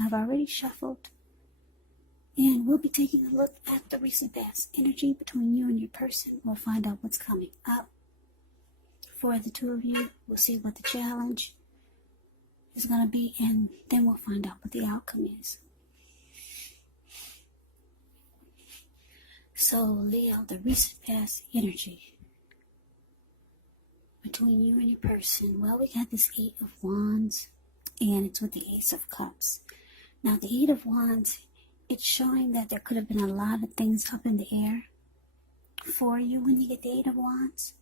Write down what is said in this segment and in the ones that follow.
I've already shuffled. And we'll be taking a look at the recent past energy between you and your person. We'll find out what's coming up for the two of you. We'll see what the challenge is going to be, and then we'll find out what the outcome is. So, Leo, the recent past energy between you and your person. Well, we got this 8 of Wands, and it's with the Ace of Cups. Now, the 8 of Wands, it's showing that there could have been a lot of things up in the air for you when you get the 8 of Wands.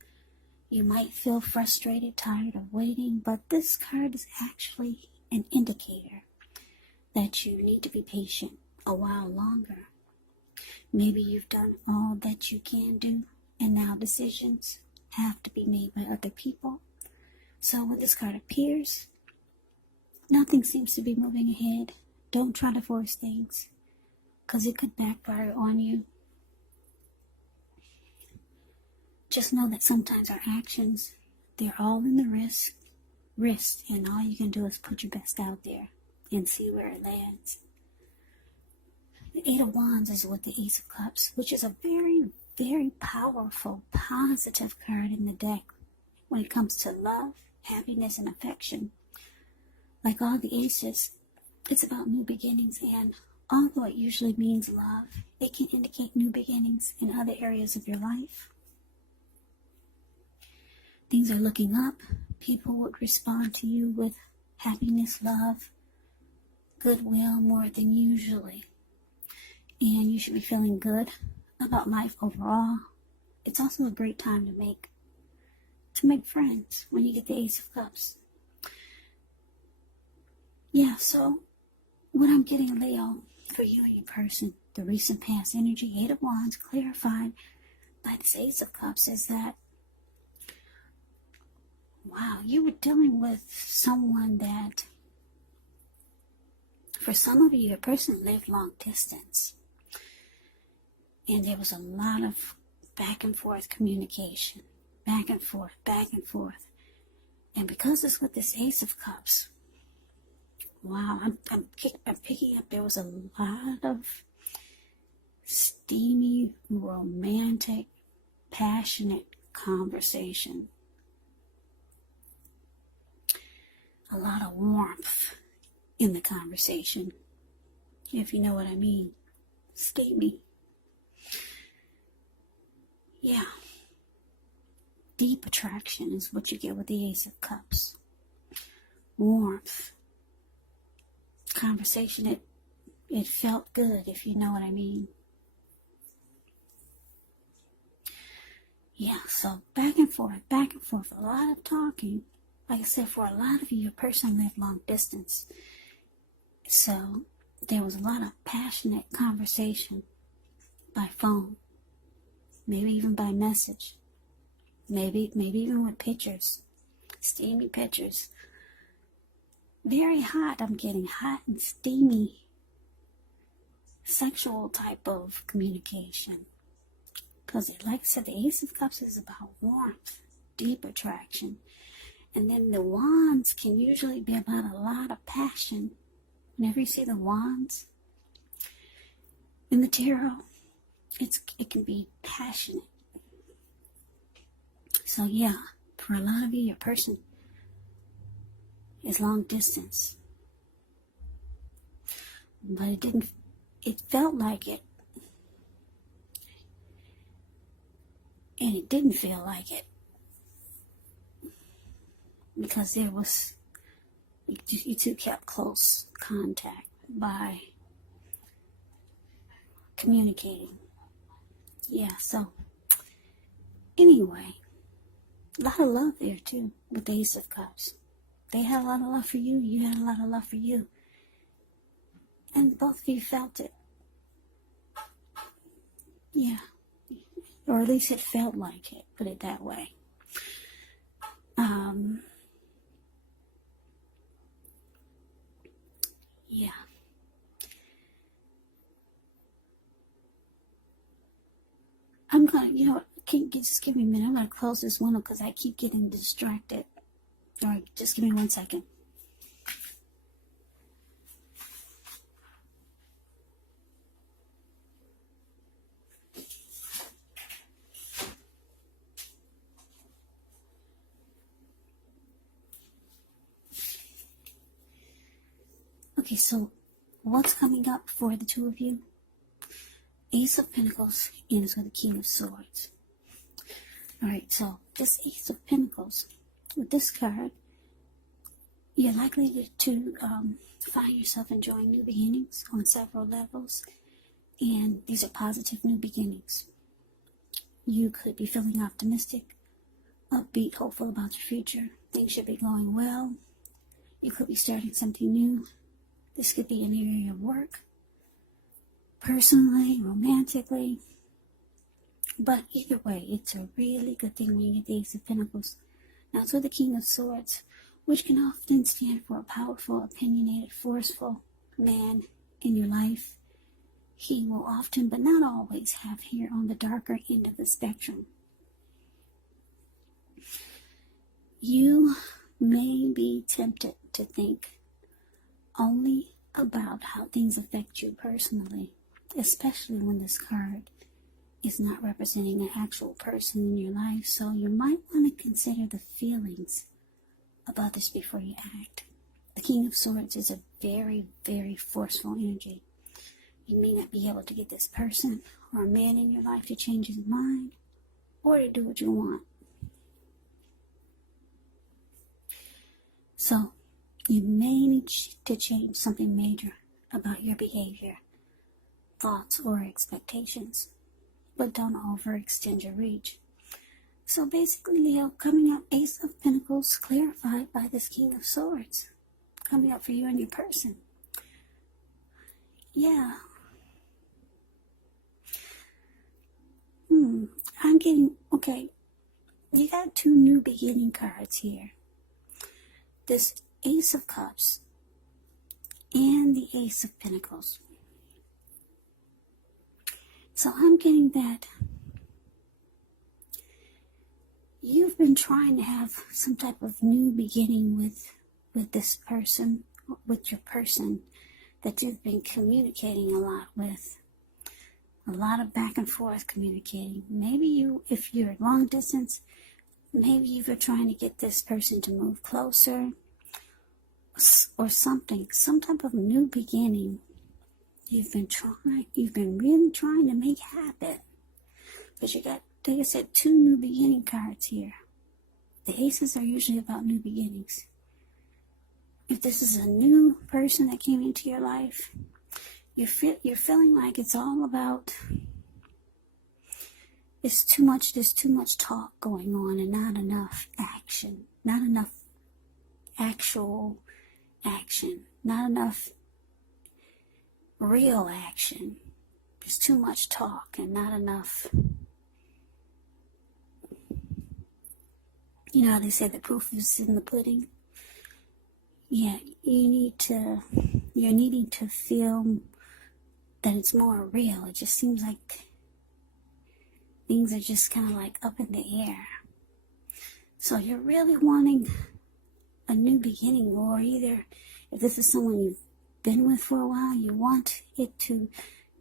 You might feel frustrated, tired of waiting, but this card is actually an indicator that you need to be patient a while longer. Maybe you've done all that you can do, and now decisions have to be made by other people. So when this card appears, nothing seems to be moving ahead. Don't try to force things, because it could backfire on you. Just know that sometimes our actions, they're all in the wrist, and all you can do is put your best out there and see where it lands. The 8 of Wands is with the Ace of Cups, which is a very, very powerful, positive card in the deck when it comes to love, happiness, and affection. Like all the aces, it's about new beginnings, and although it usually means love, it can indicate new beginnings in other areas of your life. Things are looking up. People would respond to you with happiness, love, goodwill more than usually. And you should be feeling good about life overall. It's also a great time to make friends when you get the Ace of Cups. Yeah, so what I'm getting, Leo, for you and your person, the recent past energy, 8 of Wands, clarified by this Ace of Cups, is that, wow, you were dealing with someone that, for some of you, your person lived long distance. And there was a lot of back and forth communication. Back and forth, back and forth. And because it's with this Ace of Cups, wow, I'm picking up there was a lot of steamy, romantic, passionate conversation. A lot of warmth in the conversation, if you know what I mean. Steamy. Yeah. Deep attraction is what you get with the Ace of Cups. Warmth. Conversation, it felt good, if you know what I mean. Yeah, so back and forth, a lot of talking. Like I said, for a lot of you, your person lived long distance. So there was a lot of passionate conversation by phone. Maybe even by message. Maybe even with pictures. Steamy pictures. Very hot, I'm getting hot and steamy. Sexual type of communication. Because like I said, the Ace of Cups is about warmth, deep attraction. And then the Wands can usually be about a lot of passion. Whenever you see the Wands in the tarot, it can be passionate. So yeah, for a lot of you, your person is long distance. But it felt like it. And it didn't feel like it. Because you two kept close contact by communicating. Yeah, so anyway, a lot of love there too with the Ace of Cups. They had a lot of love for you, you had a lot of love for you. And both of you felt it. Yeah. Or at least it felt like it, put it that way. Yeah. I'm gonna, just give me a minute. I'm gonna close this window because I keep getting distracted. All right, just give me 1 second. Okay, so what's coming up for the two of you? Ace of Pentacles ends with the King of Swords. Alright, so this Ace of Pentacles, with this card, you're likely to find yourself enjoying new beginnings on several levels. And these are positive new beginnings. You could be feeling optimistic, upbeat, hopeful about your future. Things should be going well. You could be starting something new. This could be an area of work, personally, romantically. But either way, it's a really good thing when you get the Ace of Pentacles. Now it's with the King of Swords, which can often stand for a powerful, opinionated, forceful man in your life. He will often, but not always, have hair on the darker end of the spectrum. You may be tempted to think only about how things affect you personally, especially when this card is not representing an actual person in your life. So you might want to consider the feelings of others before you act. The King of Swords is a very, very forceful energy. You may not be able to get this person or a man in your life to change his mind or to do what you want. So, you may need to change something major about your behavior, thoughts, or expectations, but don't overextend your reach. So basically, Leo, coming up, Ace of Pentacles clarified by this King of Swords, coming up for you and your person. Yeah. I'm getting, okay, you got two new beginning cards here. This Ace of Cups and the Ace of Pentacles. So I'm getting that you've been trying to have some type of new beginning with this person, with your person that you've been communicating a lot with. A lot of back and forth communicating. Maybe you, if you're long distance, maybe you were trying to get this person to move closer or something, some type of new beginning. You've been really trying to make happen. But you got, like I said, two new beginning cards here. The aces are usually about new beginnings. If this is a new person that came into your life, you're feeling like it's all about, there's too much talk going on and not enough action, not enough actual action, not enough real action. There's too much talk and not enough. You know how they say the proof is in the pudding? Yeah, you're needing to feel that it's more real. It just seems like things are just kind of like up in the air. So you're really wanting a new beginning, or either if this is someone you've been with for a while, you want it to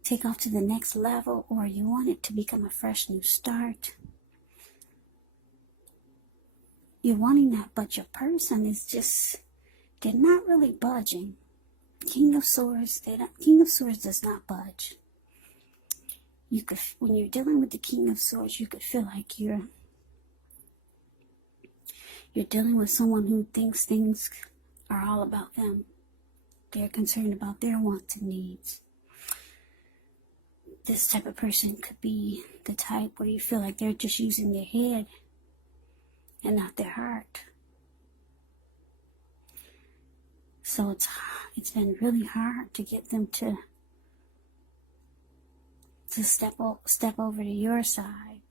take off to the next level, or you want it to become a fresh new start. You're wanting that, but your person is just, they're not really budging. King of Swords does not budge. You could, when you're dealing with the King of Swords, you could feel like you're dealing with someone who thinks things are all about them. They're concerned about their wants and needs. This type of person could be the type where you feel like they're just using their head and not their heart. So it's been really hard to get them to step over to your side.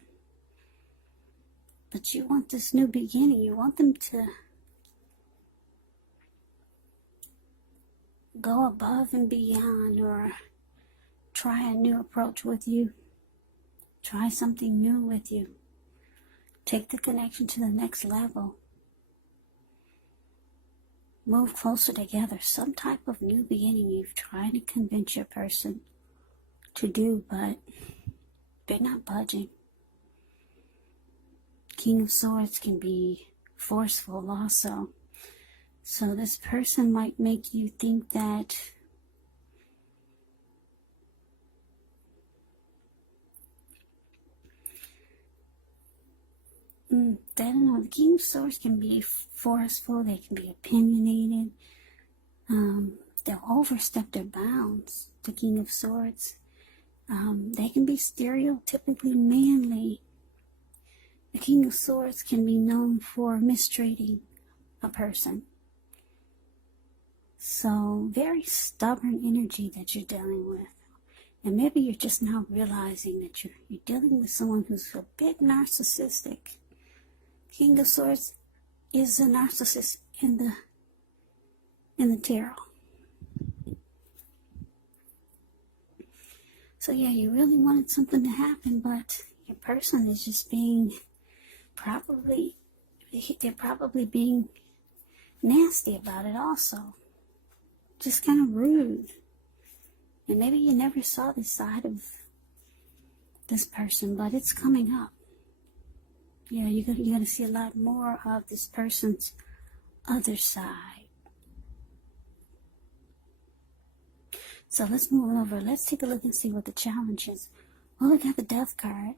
But you want this new beginning. You want them to go above and beyond, or try a new approach with you. Try something new with you. Take the connection to the next level. Move closer together. Some type of new beginning you've tried to convince your person to do, but they're not budging. King of Swords can be forceful also. So this person might make you think that I don't know, the King of Swords can be forceful, they can be opinionated, they'll overstep their bounds, the King of Swords. They can be stereotypically manly. The King of Swords can be known for mistreating a person. So, very stubborn energy that you're dealing with. And maybe you're just now realizing that you're dealing with someone who's a bit narcissistic. King of Swords is a narcissist in the tarot. So yeah, you really wanted something to happen, but your person is just being they're probably being nasty about it also. Just kind of rude. And maybe you never saw this side of this person, but it's coming up. Yeah, you're gonna see a lot more of this person's other side. So let's move over. Let's take a look and see what the challenge is. Well, we got the Death card.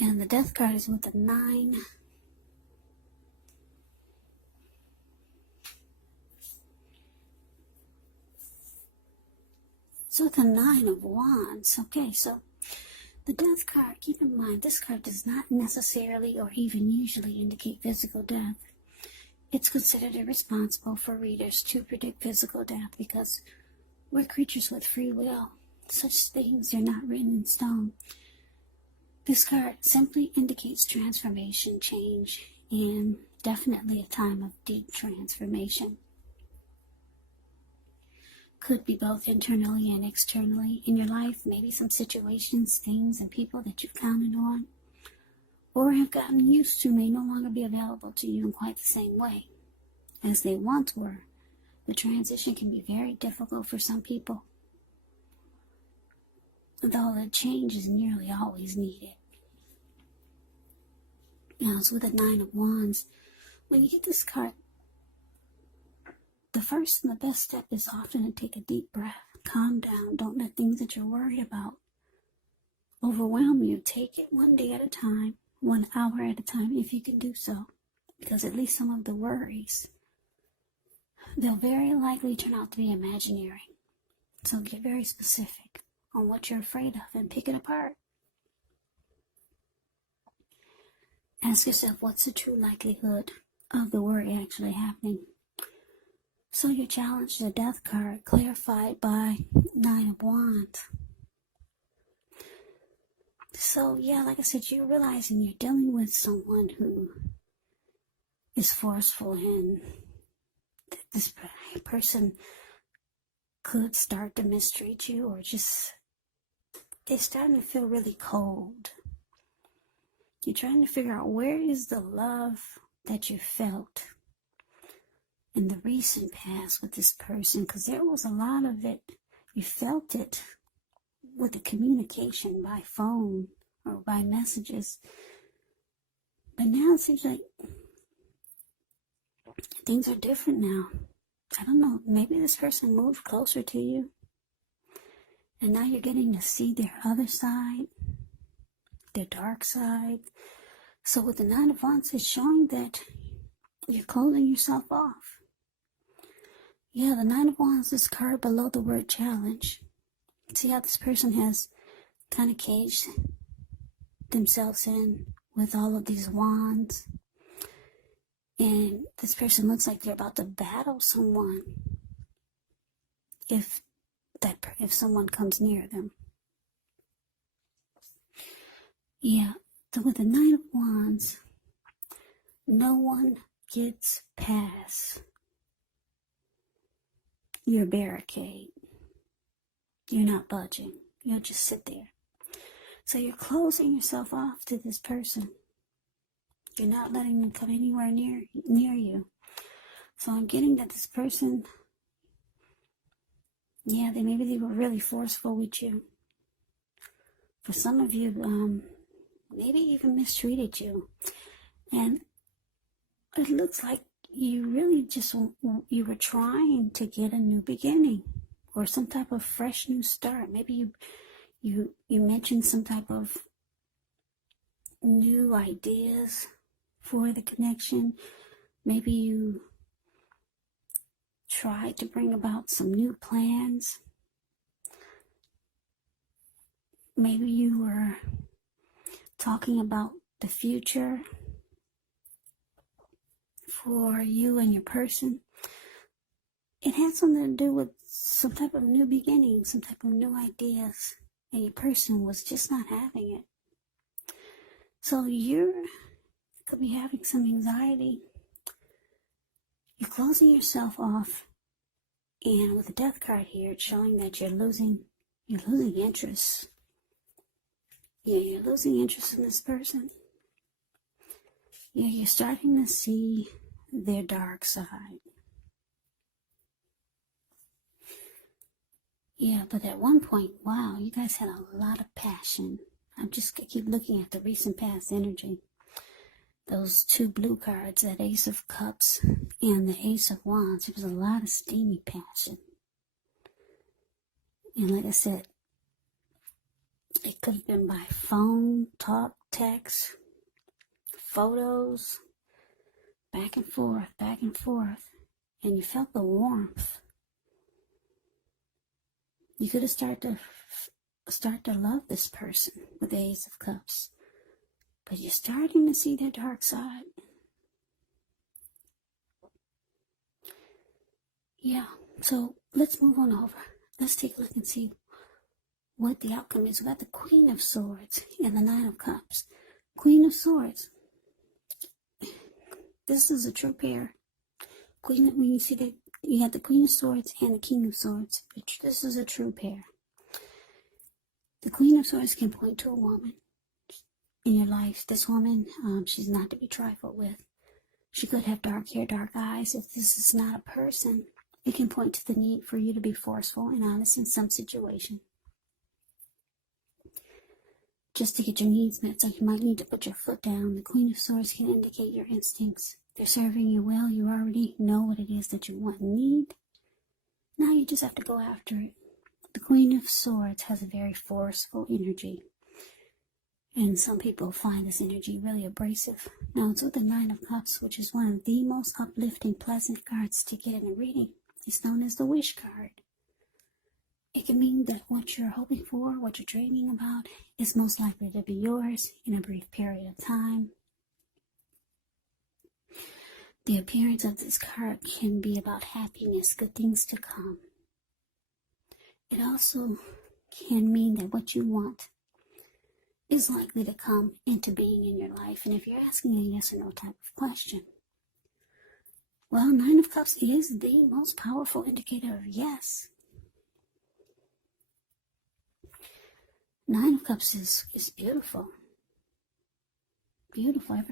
And the Death card is with the 9. So with the 9 of Wands. Okay, so the Death card, keep in mind, this card does not necessarily or even usually indicate physical death. It's considered irresponsible for readers to predict physical death because we're creatures with free will. Such things are not written in stone. This card simply indicates transformation, change, and definitely a time of deep transformation. Could be both internally and externally in your life. Maybe some situations, things, and people that you've counted on or have gotten used to may no longer be available to you in quite the same way as they once were. The transition can be very difficult for some people, though the change is nearly always needed. Now, it's with the 9 of Wands. When you get this card, the first and the best step is often to take a deep breath. Calm down. Don't let things that you're worried about overwhelm you. Take it one day at a time, 1 hour at a time, if you can do so. Because at least some of the worries, they'll very likely turn out to be imaginary. So get very specific on what you're afraid of and pick it apart. Ask yourself, what's the true likelihood of the worry actually happening? So your challenge, the Death card, clarified by 9 of Wands. So yeah, like I said, you're realizing you're dealing with someone who is forceful, and this person could start to mistreat you, or just they're starting to feel really cold. You're trying to figure out, where is the love that you felt in the recent past with this person? Because there was a lot of it. You felt it with the communication by phone or by messages. But now it seems like things are different now. I don't know. Maybe this person moved closer to you, and now you're getting to see their other side, their dark side. So with the 9 of Wands, it's showing that you're closing yourself off. Yeah, the 9 of Wands, this card below the word challenge. See how this person has kind of caged themselves in with all of these wands. And this person looks like they're about to battle someone if someone comes near them. Yeah, so with the 9 of Wands, no one gets past your barricade. You're not budging. You'll just sit there. So you're closing yourself off to this person. You're not letting them come anywhere near you. So I'm getting that this person, yeah, maybe they were really forceful with you. For some of you, maybe even mistreated you. And it looks like you really just, you were trying to get a new beginning or some type of fresh new start. Maybe you mentioned some type of new ideas for the connection. Maybe you tried to bring about some new plans. Maybe you were talking about the future for you and your person. It had something to do with some type of new beginning, some type of new ideas, and your person was just not having it. So you could be having some anxiety. You're closing yourself off, and with the death card here, it's showing that you're losing interest. Yeah, you're losing interest in this person. Yeah, you're starting to see their dark side. Yeah, but at one point, wow, you guys had a lot of passion. I keep looking at the recent past energy. Those two blue cards, that Ace of Cups and the Ace of Wands, there was a lot of steamy passion. And like I said, it could have been by phone, talk, text, photos, back and forth, and you felt the warmth. You could have started to love this person with the Ace of Cups, but you're starting to see their dark side. Yeah, so let's move on over. Let's take a look and see what the outcome is. We got the Queen of Swords and the Nine of Cups. Queen of Swords. This is a true pair. When you see that you have the Queen of Swords and the King of Swords, this is a true pair. The Queen of Swords can point to a woman in your life. This woman, she's not to be trifled with. She could have dark hair, dark eyes. If this is not a person, it can point to the need for you to be forceful and honest in some situation, just to get your needs met. So you might need to put your foot down. The Queen of Swords can indicate your instincts. They're serving you well. You already know what it is that you want and need. Now you just have to go after it. The Queen of Swords has a very forceful energy, and some people find this energy really abrasive. Now it's with the Nine of Cups, which is one of the most uplifting, pleasant cards to get in a reading. It's known as the Wish card. It can mean that what you're hoping for, what you're dreaming about, is most likely to be yours in a brief period of time. The appearance of this card can be about happiness, good things to come. It also can mean that what you want is likely to come into being in your life. And if you're asking a yes or no type of question, well, Nine of Cups is the most powerful indicator of yes. Nine of Cups is beautiful. Beautiful.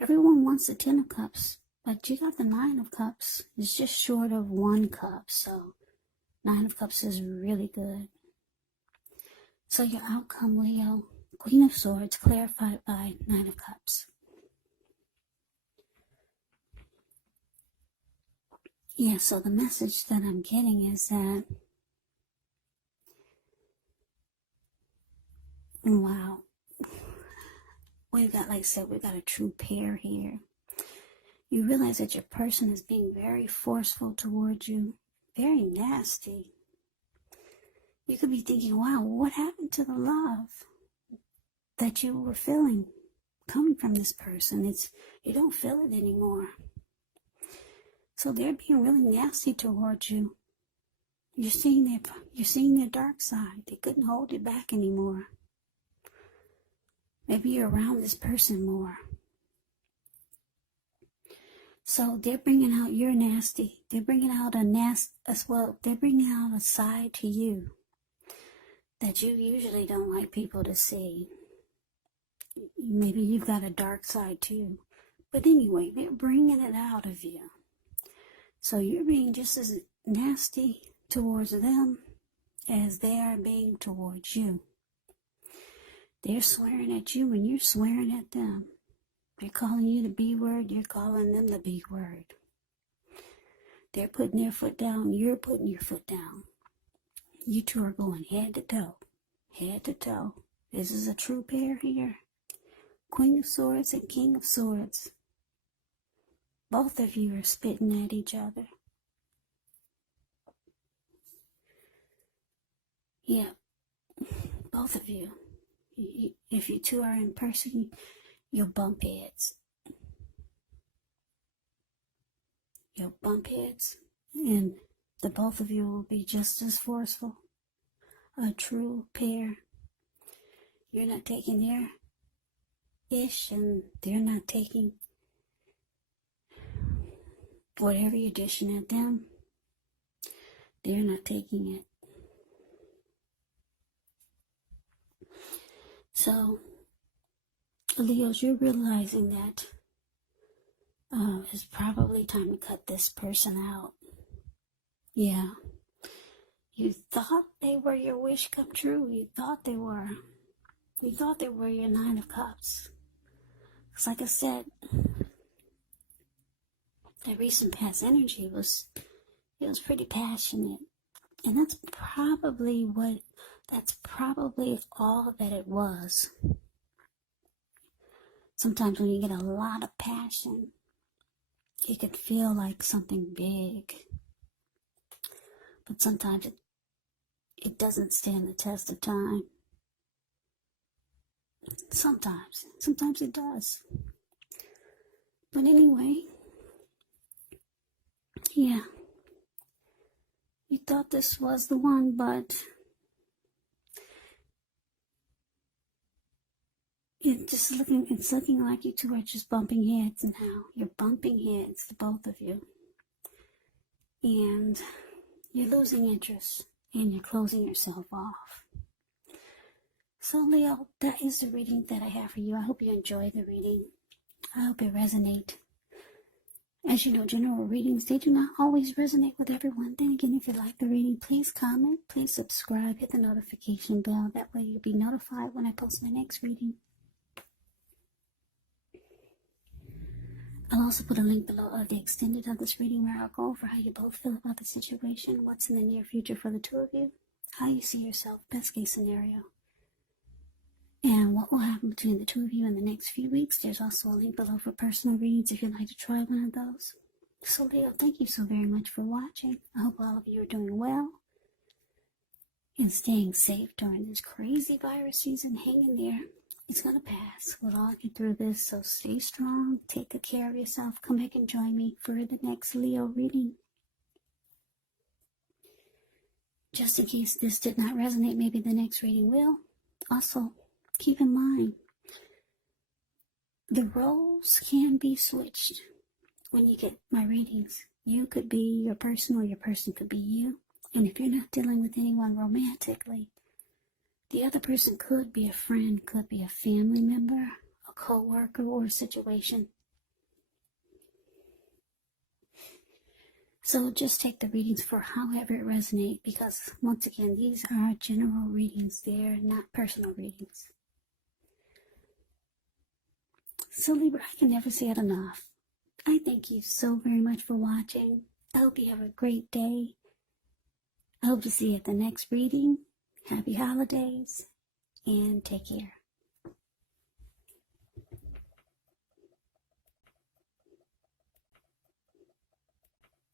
Everyone wants the 10 of Cups, but you got the Nine of Cups. It's just short of 1 cup, so Nine of Cups is really good. So your outcome, Leo, Queen of Swords, clarified by Nine of Cups. Yeah, so the message that I'm getting is that, wow, we've got, like I said, we've got a true pair here. You realize that your person is being very forceful towards you, very nasty. You could be thinking, wow, what happened to the love that you were feeling coming from this person? You don't feel it anymore. So they're being really nasty towards you. You're seeing their dark side. They couldn't hold it back anymore. Maybe you're around this person more. So they're bringing out your nasty. They're bringing out they're bringing out a side to you that you usually don't like people to see. Maybe you've got a dark side too. But anyway, they're bringing it out of you. So you're being just as nasty towards them as they are being towards you. They're swearing at you and you're swearing at them. They're calling you the B word, you're calling them the B word. They're putting their foot down, you're putting your foot down. You two are going head to toe. Head to toe. This is a true pair here. Queen of Swords and King of Swords. Both of you are spitting at each other. Yeah, both of you. If you two are in person, you'll bump heads. You'll bump heads, and the both of you will be just as forceful. A true pair. You're not taking their ish, and they're not taking whatever you're dishing at them. They're not taking it. So, Leos, you're realizing that it's probably time to cut this person out. Yeah. You thought they were your wish come true. You thought they were. You thought they were your Nine of Cups. Because like I said, that recent past energy was pretty passionate. And that's probably all that it was. Sometimes when you get a lot of passion, it could feel like something big. But sometimes it doesn't stand the test of time. Sometimes it does. But anyway, yeah. You thought this was the one, but it's looking like you two are just bumping heads now. You're bumping heads, the both of you. And you're losing interest, and you're closing yourself off. So Leo, that is the reading that I have for you. I hope you enjoy the reading. I hope it resonates. As you know, general readings, they do not always resonate with everyone. Then again, if you like the reading, please comment, please subscribe, hit the notification bell. That way you'll be notified when I post my next reading. I'll also put a link below of the extended of this reading where I'll go over how you both feel about the situation, what's in the near future for the two of you, how you see yourself, best case scenario, and what will happen between the two of you in the next few weeks. There's also a link below for personal readings if you'd like to try one of those. So Leo, thank you so very much for watching. I hope all of you are doing well and staying safe during this crazy virus season. Hang in there. It's going to pass. We'll all get through this, so stay strong. Take good care of yourself. Come back and join me for the next Leo reading. Just in case this did not resonate, maybe the next reading will. Also, keep in mind, the roles can be switched when you get my readings. You could be your person, or your person could be you. And if you're not dealing with anyone romantically, the other person could be a friend, could be a family member, a co-worker, or a situation. So just take the readings for however it resonates, because once again, these are general readings. They're not personal readings. So Libra, I can never say it enough. I thank you so very much for watching. I hope you have a great day. I hope to see you at the next reading. Happy holidays, and take care.